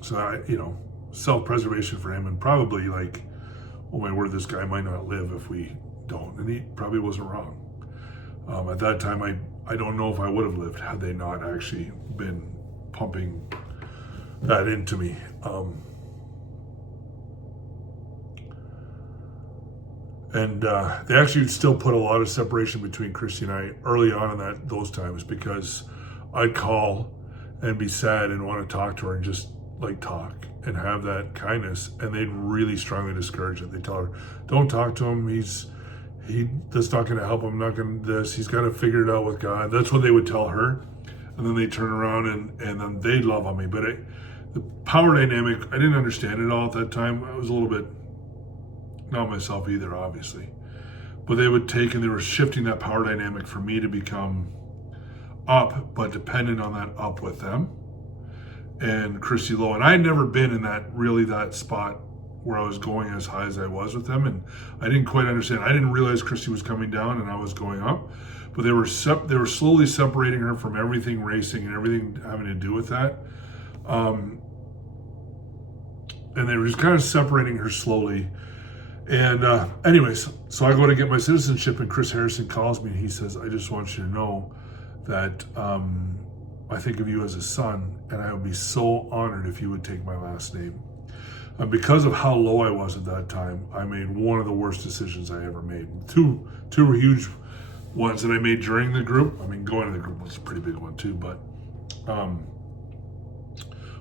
So self-preservation for him, and probably like, oh my word, this guy might not live if we don't. And he probably wasn't wrong. At that time, I don't know if I would have lived had they not actually been pumping that into me. And they actually still put a lot of separation between Christy and I early on in those times, because I'd call and be sad and want to talk to her and just talk. and have that kindness, and they'd really strongly discourage it. They tell her, don't talk to him. That's not going to help him. Not going to this. He's got to figure it out with God. That's what they would tell her. And then they turn around and then they'd love on me. But the power dynamic, I didn't understand it all at that time. I was a little bit, not myself either, obviously. But they would take and they were shifting that power dynamic for me to become up, but dependent on that up with them. And Christy low. And I had never been in that spot where I was going as high as I was with them. And I didn't quite understand. I didn't realize Christy was coming down and I was going up. But they were slowly separating her from everything racing and everything having to do with that. And they were just kind of separating her slowly. And anyways, so I go to get my citizenship, and Chris Harrison calls me and he says, I just want you to know that I think of you as a son, and I would be so honored if you would take my last name. Because of how low I was at that time, I made one of the worst decisions I ever made. Two huge ones that I made during the group. I mean, going to the group was a pretty big one too, but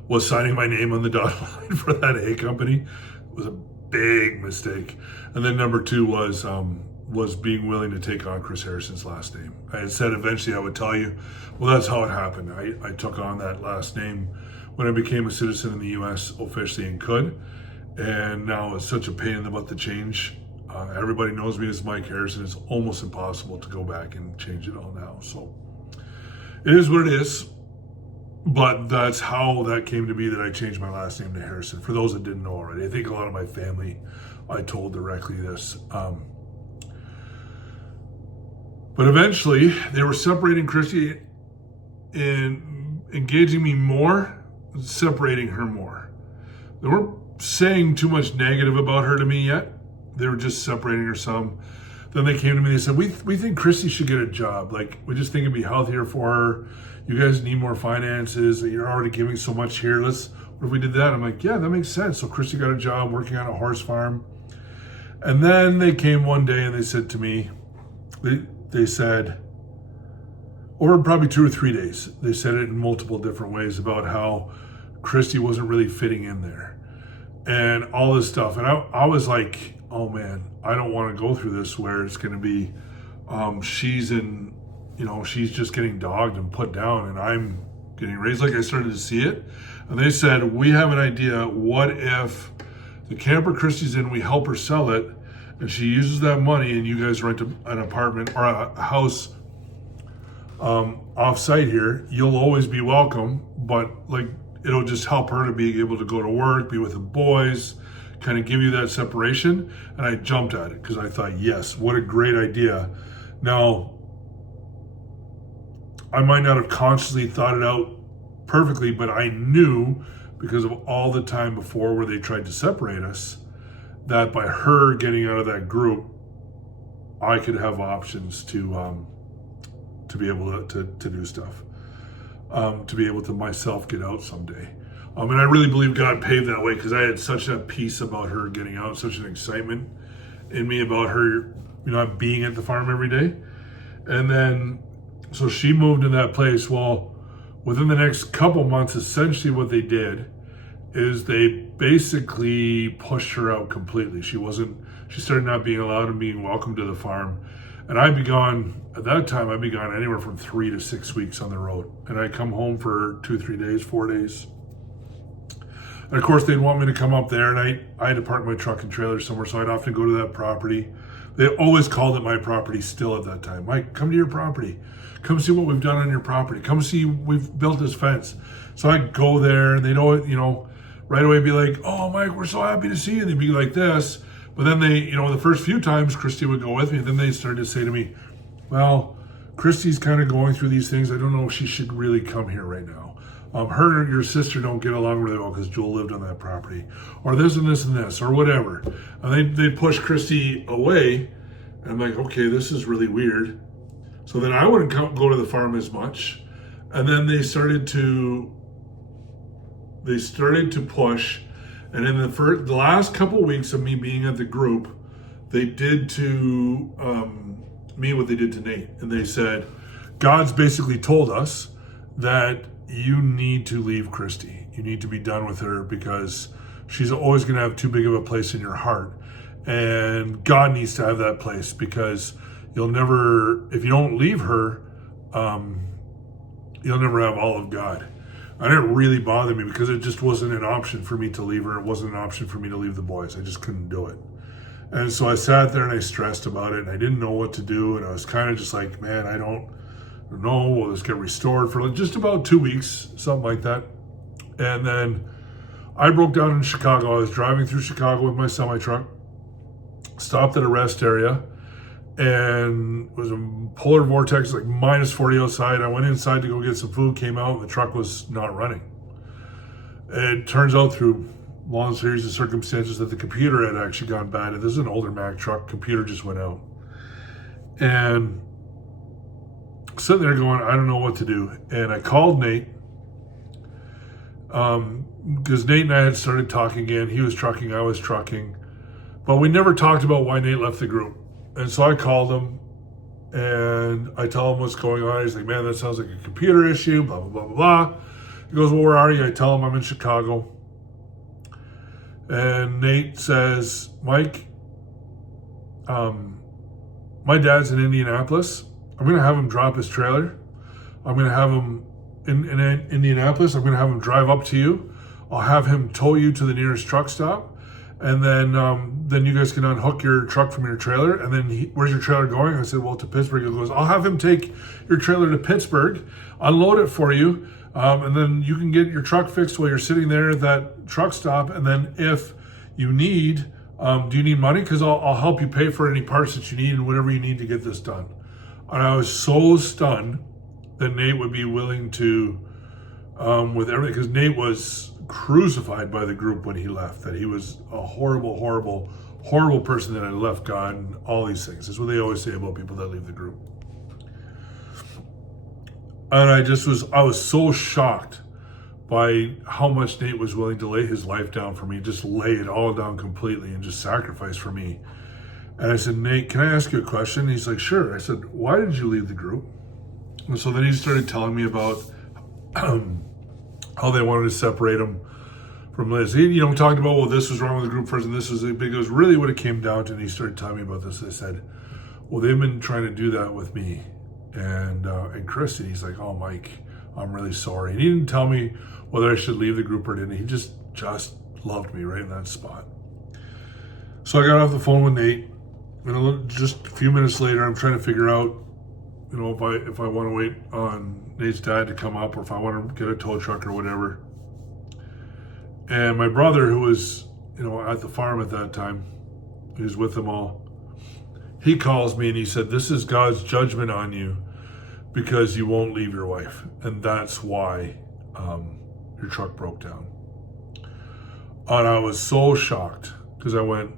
was signing my name on the dotted line for that A company was a big mistake. And then number two was being willing to take on Chris Harrison's last name. I had said eventually I would tell you. Well, that's how it happened. I took on that last name when I became a citizen in the U.S. officially and could. And now it's such a pain in the butt to change. Everybody knows me as Mike Harrison. It's almost impossible to go back and change it all now. So it is what it is. But that's how that came to be, that I changed my last name to Harrison. For those that didn't know already, I think a lot of my family, I told directly this. But eventually, they were separating Christy and engaging me more, separating her more. They weren't saying too much negative about her to me yet. They were just separating her some. Then they came to me and they said, we think Christy should get a job. Like, we just think it'd be healthier for her. You guys need more finances. You're already giving so much here. What if we did that? I'm like, yeah, that makes sense. So Christy got a job working on a horse farm. And then they came one day and they said to me, they said, over probably 2 or 3 days, they said it in multiple different ways about how Christy wasn't really fitting in there and all this stuff. And I was like, oh man, I don't want to go through this where it's going to be, she's just getting dogged and put down and I'm getting raised. Like, I started to see it. And they said, we have an idea. What if the camper Christy's in, we help her sell it, and she uses that money and you guys rent an apartment or a house off-site here. You'll always be welcome, but like, it'll just help her to be able to go to work, be with the boys, kind of give you that separation. And I jumped at it because I thought, yes, what a great idea. Now, I might not have consciously thought it out perfectly, but I knew, because of all the time before where they tried to separate us, that by her getting out of that group, I could have options to be able to do stuff, to be able to myself get out someday. And I really believe God paved that way, because I had such a peace about her getting out, such an excitement in me about her, being at the farm every day. And then, so she moved in that place. Well, within the next couple months, essentially what they did is they basically pushed her out completely. She started not being allowed and being welcome to the farm. And I'd be gone anywhere from 3 to 6 weeks on the road. And I'd come home for 2, 3 days, 4 days. And of course, they'd want me to come up there, and I had to park my truck and trailer somewhere, so I'd often go to that property. They always called it my property still at that time. Mike, come to your property. Come see what we've done on your property. Come see, we've built this fence. So I'd go there, and they'd always, right away be like, oh, Mike, we're so happy to see you. They'd be like this. But then they, the first few times, Christy would go with me, and then they started to say to me, well, Christy's kind of going through these things. I don't know if she should really come here right now. Her and your sister don't get along really well because Joel lived on that property, or this and this and this, or whatever. And they'd push Christy away. And I'm like, okay, this is really weird. So then I wouldn't go to the farm as much. And then they started to push. And in the last couple of weeks of me being at the group, they did to me what they did to Nate. And they said, God's basically told us that you need to leave Christy. You need to be done with her because she's always going to have too big of a place in your heart. And God needs to have that place because you'll never, if you don't leave her, you'll never have all of God. And it really bothered me because it just wasn't an option for me to leave her. It wasn't an option for me to leave the boys. I just couldn't do it. And so I sat there and I stressed about it and I didn't know what to do. And I was kind of just like, man, I don't know. Will this get restored for just about 2 weeks, something like that. And then I broke down in Chicago. I was driving through Chicago with my semi-truck, stopped at a rest area, and it was a polar vortex, like minus 40 outside. I went inside to go get some food, came out, and the truck was not running. It turns out through a long series of circumstances that the computer had actually gone bad. This is an older Mack truck. Computer just went out. And sitting there going, I don't know what to do. And I called Nate because Nate and I had started talking again. He was trucking, I was trucking. But we never talked about why Nate left the group. And so I called him and I tell him what's going on. He's like, man, that sounds like a computer issue, blah, blah, blah, blah, blah. He goes, well, where are you? I tell him I'm in Chicago. And Nate says, Mike, my dad's in Indianapolis. I'm going to have him drop his trailer. I'm going to have him in Indianapolis. I'm going to have him drive up to you. I'll have him tow you to the nearest truck stop. And then you guys can unhook your truck from your trailer. And then where's your trailer going? I said, well, to Pittsburgh. He goes, I'll have him take your trailer to Pittsburgh, unload it for you. And then you can get your truck fixed while you're sitting there at that truck stop. And then if you need, do you need money? Because I'll help you pay for any parts that you need and whatever you need to get this done. And I was so stunned that Nate would be willing to, with everything, because Nate was crucified by the group when he left, that he was a horrible, horrible, horrible person that had left God and all these things. That's what they always say about people that leave the group. And I was so shocked by how much Nate was willing to lay his life down for me, just lay it all down completely and just sacrifice for me. And I said, Nate, can I ask you a question? And he's like, sure. I said, why did you leave the group? And so then he started telling me about how they wanted to separate him from Liz. We talked about, well, this was wrong with the group first and this was big. It was really what it came down to. And he started telling me about this. I said, well, they've been trying to do that with me and Christy. He's like, oh, Mike, I'm really sorry. And he didn't tell me whether I should leave the group or didn't. He just loved me right in that spot. So I got off the phone with Nate. And just a few minutes later, I'm trying to figure out, if I want to wait on Nate's dad to come up or if I want to get a tow truck or whatever. And my brother, who was, at the farm at that time, he was with them all, he calls me and he said, this is God's judgment on you because you won't leave your wife. And that's why your truck broke down. And I was so shocked because I went,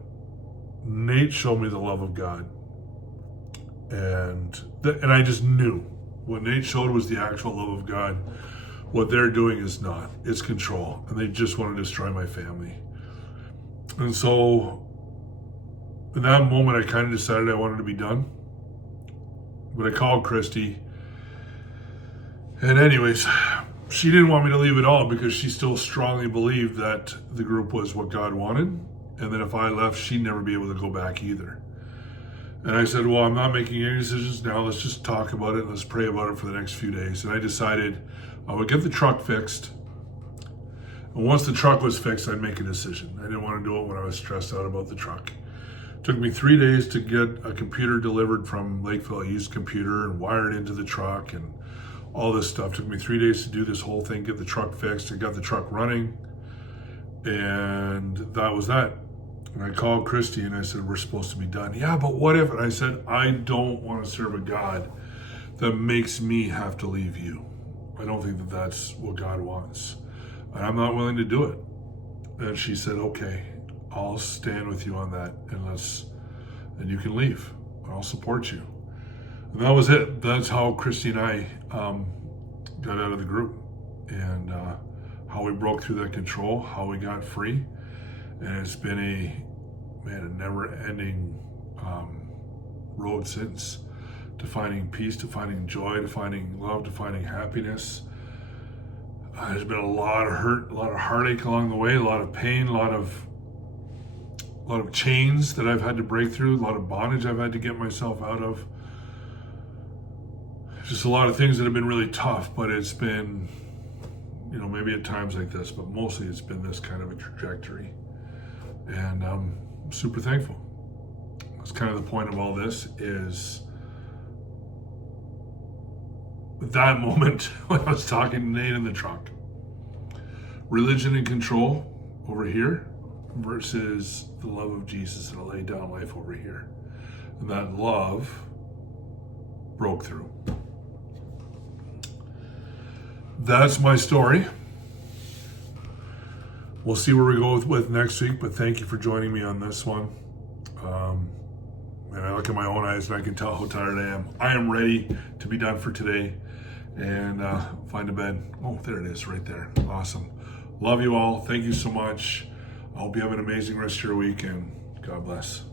Nate showed me the love of God. And I just knew what Nate showed was the actual love of God. What they're doing is not. It's control. And they just want to destroy my family. And so in that moment, I kind of decided I wanted to be done. But I called Christy. And anyways, she didn't want me to leave at all because she still strongly believed that the group was what God wanted. And then if I left, she'd never be able to go back either. And I said, well, I'm not making any decisions now. Let's just talk about it. Let's pray about it for the next few days. And I decided I would get the truck fixed. And once the truck was fixed, I'd make a decision. I didn't want to do it when I was stressed out about the truck. It took me 3 days to get a computer delivered from Lakeville, a used computer, and wire it into the truck and all this stuff. It took me 3 days to do this whole thing, get the truck fixed. I got the truck running. And that was that. And I called Christy and I said, we're supposed to be done. Yeah, but what if? And I said, I don't want to serve a God that makes me have to leave you. I don't think that that's what God wants. And I'm not willing to do it. And she said, okay, I'll stand with you on that and you can leave. I'll support you. And that was it. That's how Christy and I got out of the group and how we broke through that control, how we got free. And it's been a never-ending road since, to finding peace, to finding joy, to finding love, to finding happiness. There's been a lot of hurt, a lot of heartache along the way, a lot of pain, a lot of chains that I've had to break through, a lot of bondage I've had to get myself out of. Just a lot of things that have been really tough, but it's been, maybe at times like this, but mostly it's been this kind of a trajectory. And I'm super thankful. That's kind of the point of all this, is that moment when I was talking to Nate in the truck. Religion and control over here versus the love of Jesus and a laid down life over here. And that love broke through. That's my story. We'll see where we go with next week, but thank you for joining me on this one. And I look at my own eyes and I can tell how tired I am. I am ready to be done for today and find a bed. Oh, there it is right there. Awesome. Love you all. Thank you so much. I hope you have an amazing rest of your week, and God bless.